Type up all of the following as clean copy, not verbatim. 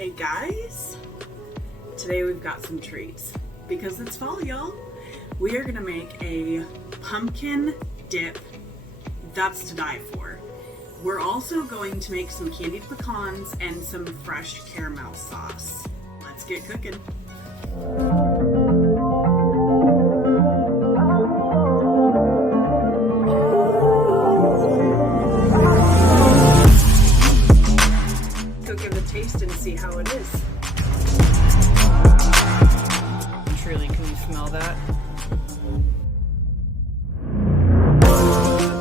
Hey guys, today we've got some treats because it's fall, y'all. We are gonna make a pumpkin dip that's to die for. We're also going to make some candied pecans and some fresh caramel sauce. Let's get cooking. Go give it a taste and see how it is. Truly, can you smell that?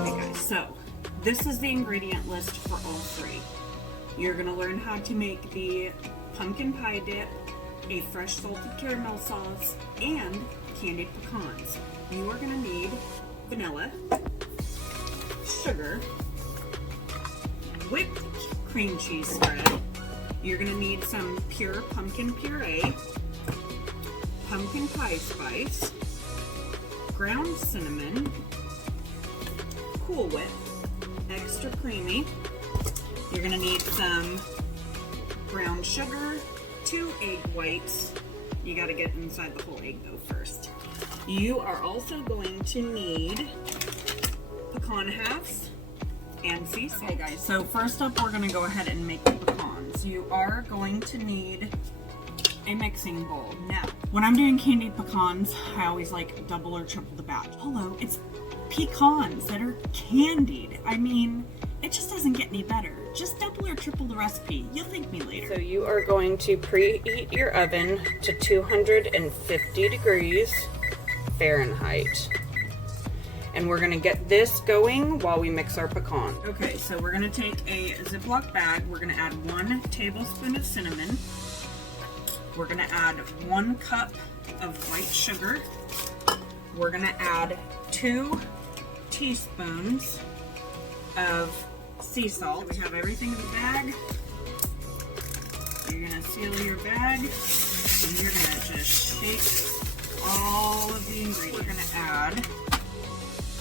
Okay guys, so this is the ingredient list for all three. You're gonna learn how to make the pumpkin pie dip, a fresh salted caramel sauce, and candied pecans. You are gonna need vanilla, sugar, whipped cream cheese spread. You're gonna need some pure pumpkin puree, pumpkin pie spice, ground cinnamon, Cool Whip, extra creamy. You're gonna need some brown sugar, 2 egg whites. You gotta get inside the whole egg though first. You are also going to need pecan halves and sea salt. Okay guys, so first up we're gonna go ahead and make the pecans. You are going to need a mixing bowl. Now, when I'm doing candied pecans, I always like double or triple the batch. Hello, it's pecans that are candied. I mean, it just doesn't get any better. Just double or triple the recipe. You'll thank me later. So you are going to preheat your oven to 250 degrees Fahrenheit. And we're gonna get this going while we mix our pecan. Okay, so we're gonna take a Ziploc bag. We're gonna add 1 tablespoon of cinnamon. We're gonna add 1 cup of white sugar. We're gonna add 2 teaspoons of sea salt. We have everything in the bag. You're gonna seal your bag and you're gonna just shake all of the ingredients. We're gonna add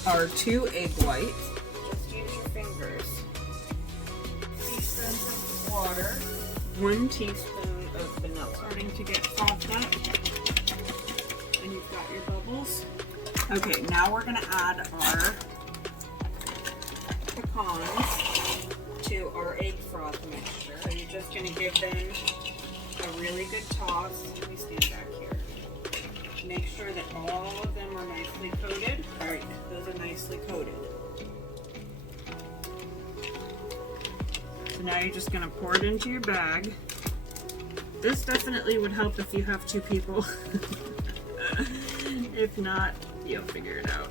our 2 egg whites. Just use your fingers. Teaspoons of water. 1 teaspoon of vanilla. Starting to get frothed up. And you've got your bubbles. Okay, now we're gonna add our pecans to our egg froth mixture. So you're just gonna give them a really good toss. Let me stand back here. Make sure that all of them are nicely coated. All right, those are nicely coated. So now you're just gonna pour it into your bag. This definitely would help if you have 2 people. If not, you'll figure it out.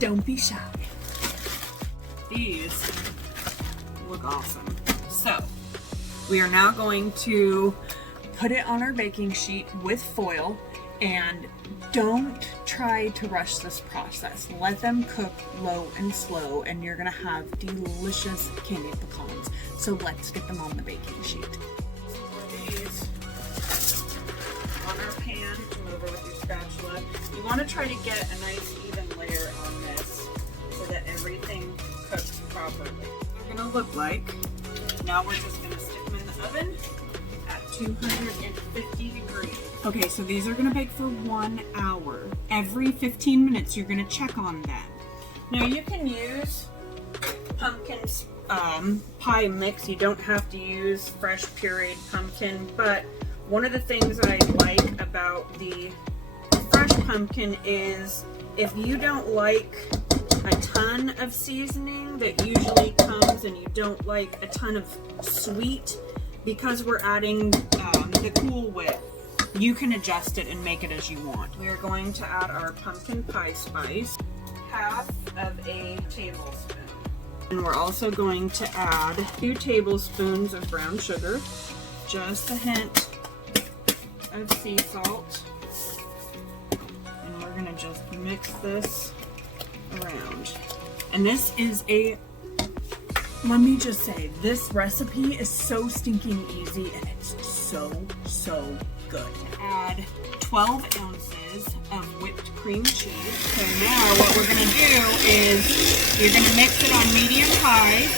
Don't be shy. These look awesome. So, we are now going to put it on our baking sheet with foil, and don't try to rush this process. Let them cook low and slow, and you're gonna have delicious candied pecans. So let's get them on the baking sheet. Pour these on our pan, come over with your spatula. You wanna try to get a nice even layer on this so that everything cooks properly. They're gonna look like. Now we're just gonna stick them in the oven at 250 degrees. Okay, so these are gonna bake for 1 hour. Every 15 minutes, you're gonna check on them. Now you can use pumpkin pie mix. You don't have to use fresh pureed pumpkin, but one of the things that I like about the fresh pumpkin is if you don't like a ton of seasoning that usually comes and you don't like a ton of sweet, because we're adding the Cool Whip, you can adjust it and make it as you want. We are going to add our pumpkin pie spice, half of a tablespoon. And we're also going to add 2 tablespoons of brown sugar, just a hint of sea salt, and we're gonna just mix this around. And this is let me just say, this recipe is so stinking easy and it's so good. Add 12 ounces ounces of whipped cream cheese. So now what we're going to do is you're going to mix it on medium-high.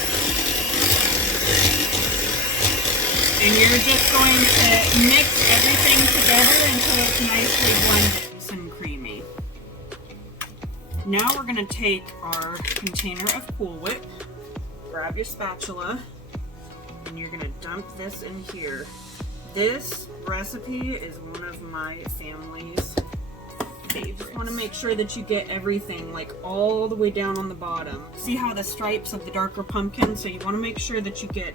And you're just going to mix everything together until it's nicely blended and creamy. Now we're going to take our container of Cool Whip, grab your spatula, and you're going to dump this in here. This recipe is one of my family's favorites. You just want to make sure that you get everything like all the way down on the bottom. See how the stripes of the darker pumpkin? So you want to make sure that you get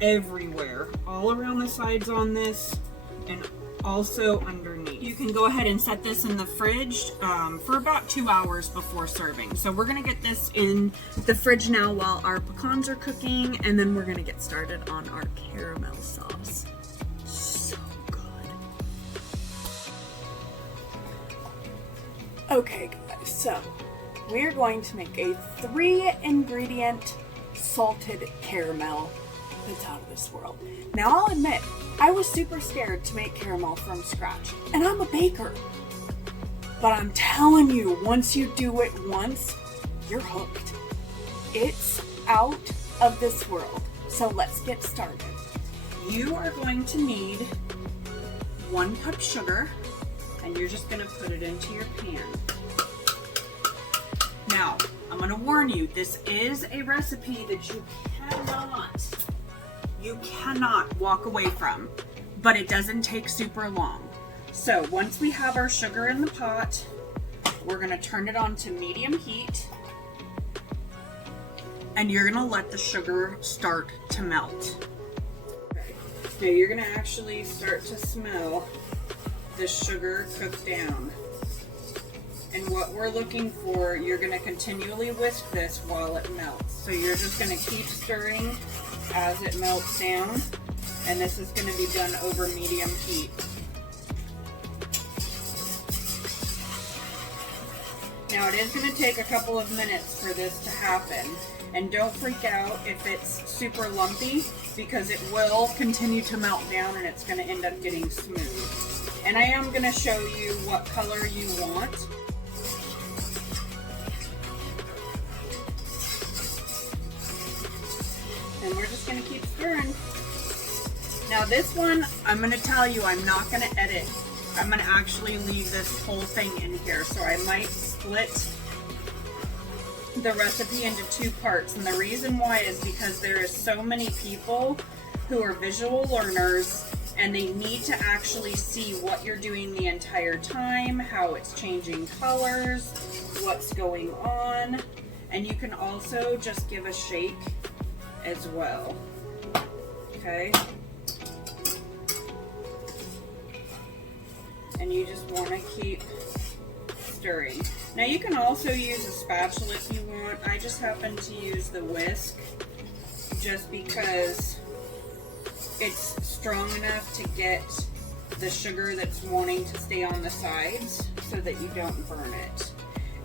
everywhere, all around the sides on this and also underneath. You can go ahead and set this in the fridge for about 2 hours before serving. So we're gonna get this in the fridge now while our pecans are cooking, and then we're gonna get started on our caramel sauce. So good. Okay guys, so we're going to make a 3-ingredient salted caramel that's out of this world. Now I'll admit, I was super scared to make caramel from scratch, and I'm a baker. But I'm telling you, once you do it once, you're hooked. It's out of this world. So let's get started. You are going to need 1 cup sugar, and you're just gonna put it into your pan. Now, I'm gonna warn you, this is a recipe that you cannot walk away from, but it doesn't take super long. So once we have our sugar in the pot, we're gonna turn it on to medium heat, and you're gonna let the sugar start to melt. Okay. Now you're gonna actually start to smell the sugar cook down. And what we're looking for, you're gonna continually whisk this while it melts. So you're just gonna keep stirring as it melts down, and this is going to be done over medium heat. Now it is going to take a couple of minutes for this to happen, and don't freak out if it's super lumpy, because it will continue to melt down and it's going to end up getting smooth. And I am going to show you what color you want. And we're just gonna keep stirring. Now this one, I'm gonna tell you, I'm not gonna edit. I'm gonna actually leave this whole thing in here. So I might split the recipe into 2 parts. And the reason why is because there is so many people who are visual learners, and they need to actually see what you're doing the entire time, how it's changing colors, what's going on. And you can also just give a shake as well. Okay, and you just want to keep stirring. Now you can also use a spatula if you want. I just happen to use the whisk just because it's strong enough to get the sugar that's wanting to stay on the sides so that you don't burn it.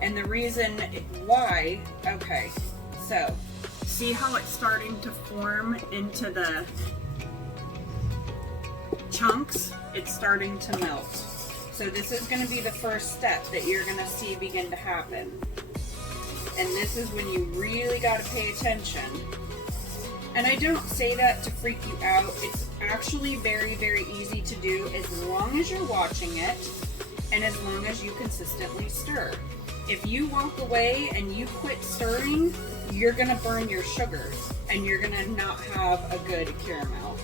And the reason why, okay, so see how it's starting to form into the chunks? It's starting to melt. So this is going to be the first step that you're going to see begin to happen. And this is when you really got to pay attention. And I don't say that to freak you out. It's actually very, very easy to do as long as you're watching it and as long as you consistently stir. If you walk away and you quit stirring, you're gonna burn your sugar and you're gonna not have a good caramel.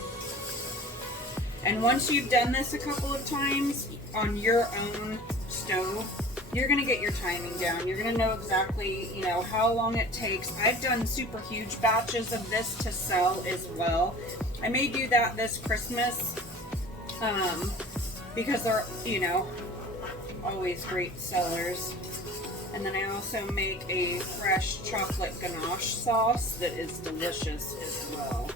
And once you've done this a couple of times on your own stove, you're gonna get your timing down. You're gonna know exactly, you know, how long it takes. I've done super huge batches of this to sell as well. I may do that this Christmas because they're, you know, always great sellers. And then I also make a fresh chocolate ganache sauce that is delicious as well.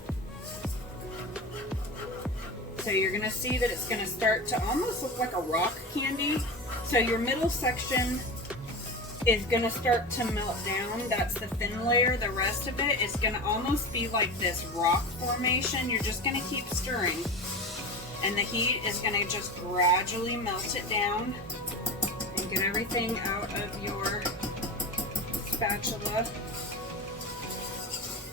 So you're gonna see that it's gonna start to almost look like a rock candy. So your middle section is gonna start to melt down. That's the thin layer. The rest of it is gonna almost be like this rock formation. You're just gonna keep stirring And the heat is going to just gradually melt it down and get everything out of your spatula.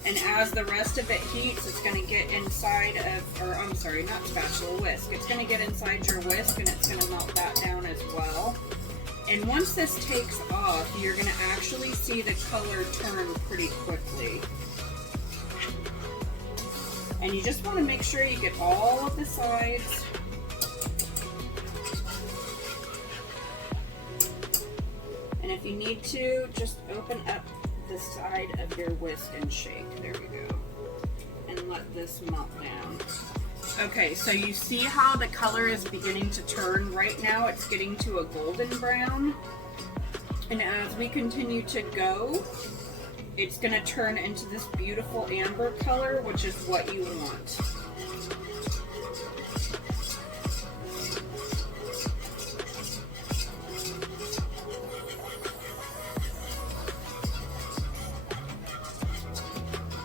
And as the rest of it heats, it's going to get inside of, or I'm sorry, not spatula, whisk. It's going to get inside your whisk and it's going to melt that down as well. And once this takes off, you're going to actually see the color turn pretty quickly. And you just want to make sure you get all of the sides. And if you need to, just open up the side of your whisk and shake. There we go. And let this melt down. Okay, so you see how the color is beginning to turn. Right now it's getting to a golden brown. And as we continue to go, it's going to turn into this beautiful amber color, which is what you want.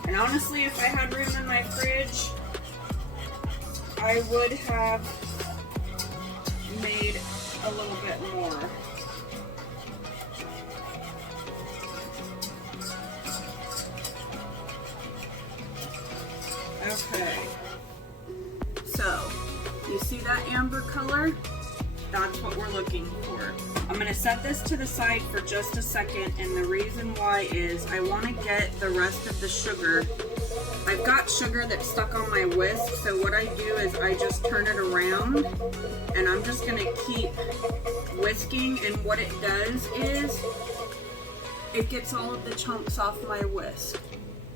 And honestly, if I had room in my fridge, I would have made a little bit more. Okay, so you see that amber color? That's what we're looking for. I'm going to set this to the side for just a second, and the reason why is I want to get the rest of the sugar. I've got sugar that's stuck on my whisk, so what I do is I just turn it around, and I'm just going to keep whisking, and what it does is it gets all of the chunks off my whisk,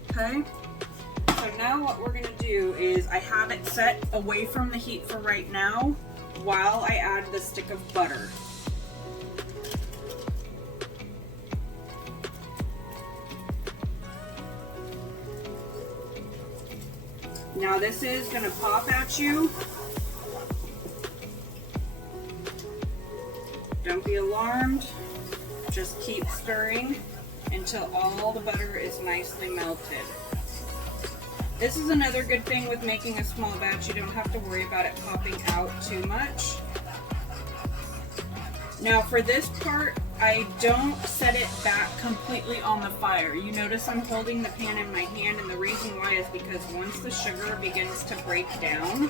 okay? So now what we're going to do is I have it set away from the heat for right now while I add the stick of butter. Now this is going to pop at you. Don't be alarmed. Just keep stirring until all the butter is nicely melted. This is another good thing with making a small batch. You don't have to worry about it popping out too much. Now for this part, I don't set it back completely on the fire. You notice I'm holding the pan in my hand, and the reason why is because once the sugar begins to break down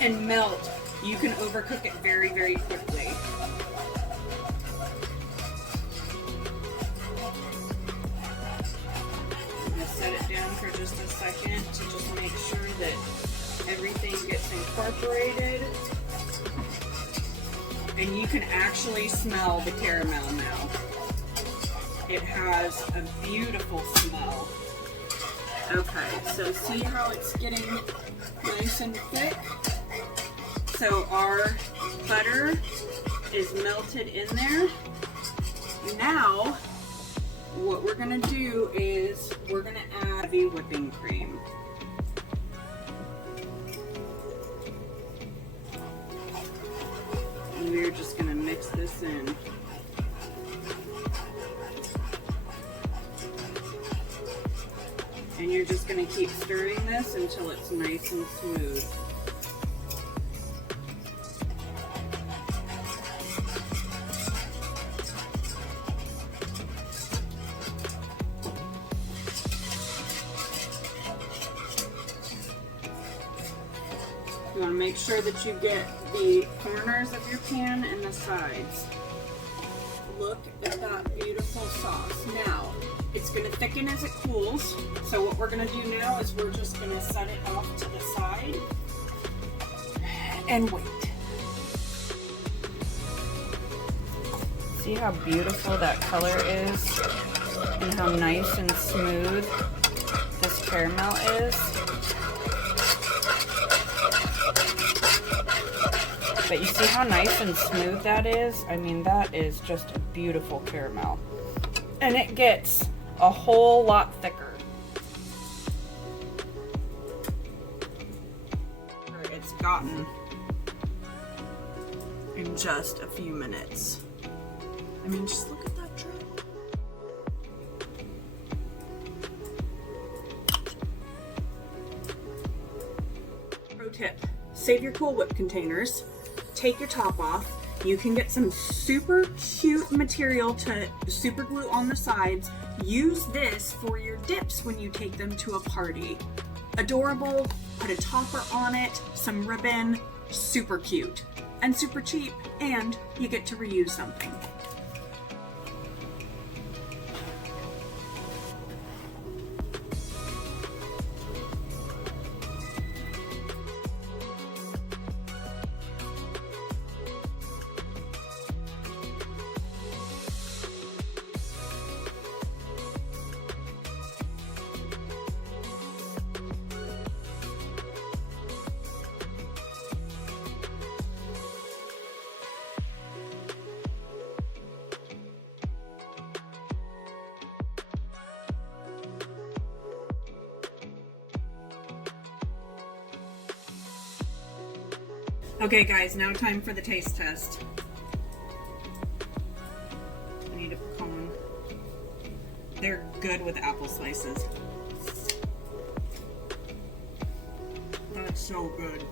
and melt, you can overcook it very, very quickly. Set it down for just a second to just make sure that everything gets incorporated. And you can actually smell the caramel now. It has a beautiful smell. Okay, so see how it's getting nice and thick? So our butter is melted in there. Now, what we're going to do is we're going to add the whipping cream. And we're just going to mix this in. And you're just going to keep stirring this until it's nice and smooth. You want to make sure that you get the corners of your pan and the sides. Look at that beautiful sauce. Now, it's going to thicken as it cools. So what we're going to do now is we're just going to set it off to the side and wait. See how beautiful that color is and how nice and smooth this caramel is? But you see how nice and smooth that is? I mean, that is just a beautiful caramel. And it gets a whole lot thicker. It's gotten in just a few minutes. I mean, just look at that drip. Pro tip. save your Cool Whip containers, take your top off. You can get some super cute material to super glue on the sides. Use this for your dips when you take them to a party. Adorable, put a topper on it, some ribbon, super cute and super cheap, and you get to reuse something. Okay guys, now time for the taste test. I need a pecan. They're good with apple slices. That's so good.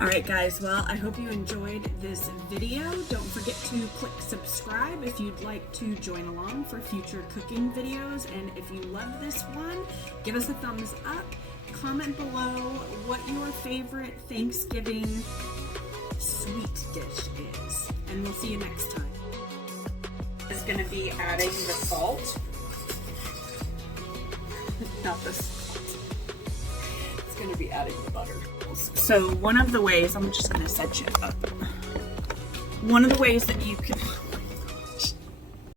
Alright guys, well, I hope you enjoyed this video. Don't forget to click subscribe if you'd like to join along for future cooking videos. And if you love this one, give us a thumbs up. Comment below what your favorite Thanksgiving sweet dish is. And we'll see you next time. Is going to be adding the salt. Not the salt. Going to be adding the butter. So one of the ways, I'm just going to set you up. One of the ways that you can